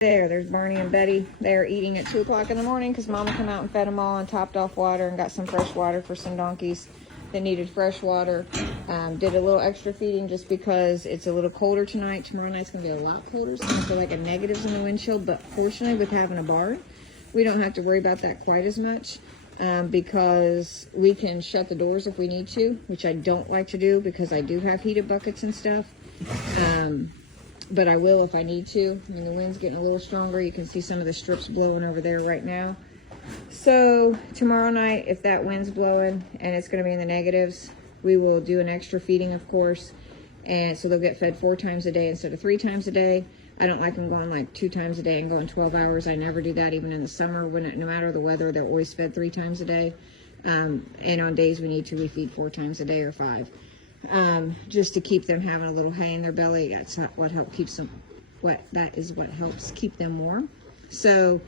There's Barney and Betty. They're eating at 2 o'clock in the morning because Mama came out and fed them all and topped off water and got some fresh water for some donkeys that needed fresh water. Did a little extra feeding just because it's a little colder tonight. Tomorrow night's going to be a lot colder. It's going to feel like a negatives in the wind chill. But fortunately, with having a barn, we don't have to worry about that quite as much because we can shut the doors if we need to, which I don't like to do because I do have heated buckets and stuff. But I will if I need to. I mean, the wind's getting a little stronger. You can see some of the strips blowing over there right now. So tomorrow night, if that wind's blowing and it's going to be in the negatives, we will do an extra feeding, of course. And so they'll get fed 4 times a day instead of 3 times a day. I don't like them going like 2 times a day and going 12 hours. I never do that, even in the summer. No matter the weather, they're always fed 3 times a day. And on days we need to, we feed 4 times a day or 5. Just to keep them having a little hay in their belly. That's what helps keeps them. That is what helps keep them warm. So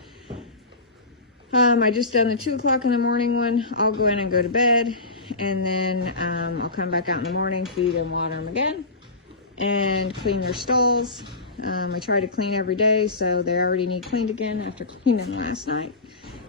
I just done the 2 o'clock in the morning one. I'll go in and go to bed, and then I'll come back out in the morning, feed and water them again, and clean their stalls. I try to clean every day, so they already need cleaned again after cleaning last night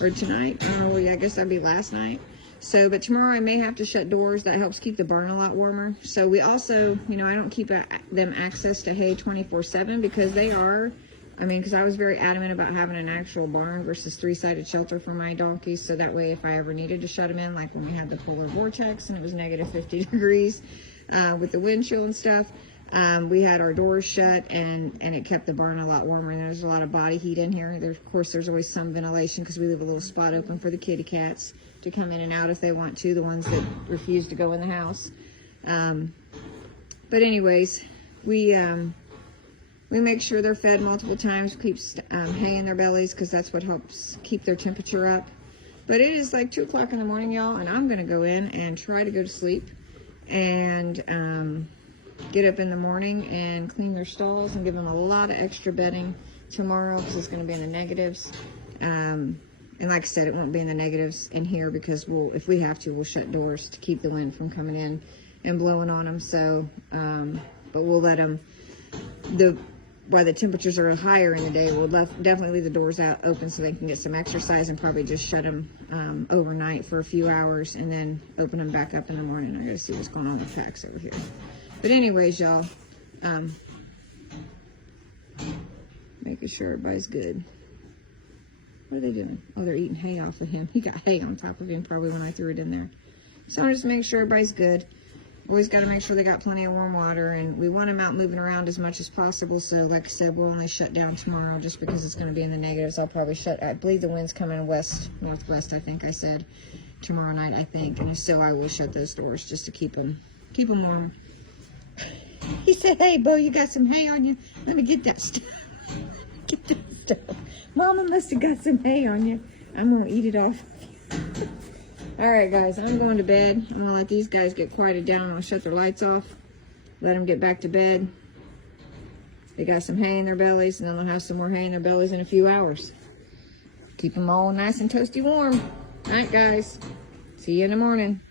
or tonight. Well, yeah, I guess that'd be last night. So, but tomorrow I may have to shut doors. That helps keep the barn a lot warmer. So we also, I don't keep them access to hay 24/7 because they are, because I was very adamant about having an actual barn versus 3-sided shelter for my donkeys. So that way, if I ever needed to shut them in, like when we had the polar vortex and it was negative 50 degrees with the wind chill and stuff, we had our doors shut and it kept the barn a lot warmer. And there's a lot of body heat in here. Of course, there's always some ventilation because we leave a little spot open for the kitty cats to come in and out if they want to, the ones that refuse to go in the house. But anyways, we make sure they're fed multiple times, keeps hay in their bellies because that's what helps keep their temperature up. But it is like 2 o'clock in the morning, y'all, and I'm gonna go in and try to go to sleep and get up in the morning and clean their stalls and give them a lot of extra bedding tomorrow because it's gonna be in the negatives. And like I said, it won't be in the negatives in here because if we have to, we'll shut doors to keep the wind from coming in and blowing on them. So, but we'll let them, while the temperatures are higher in the day, we'll definitely leave the doors out open so they can get some exercise and probably just shut them overnight for a few hours and then open them back up in the morning. I gotta see what's going on with the packs over here. But anyways, y'all, making sure everybody's good. What are they doing? Oh, they're eating hay off of him. He got hay on top of him probably when I threw it in there. So I'm just making sure everybody's good. Always got to make sure they got plenty of warm water, and we want them out moving around as much as possible. So like I said, we'll only shut down tomorrow just because it's going to be in the negatives. I'll probably I believe the wind's coming northwest, I think I said, tomorrow night, I think. And so I will shut those doors just to keep them warm. He said, hey, Bo, you got some hay on you? Let me get that stuff. Get that stuff. Mama must have got some hay on you. I'm going to eat it off. All right, guys, I'm going to bed. I'm going to let these guys get quieted down. I'm going to shut their lights off. Let them get back to bed. They got some hay in their bellies, and then they'll have some more hay in their bellies in a few hours. Keep them all nice and toasty warm. All right, guys. See you in the morning.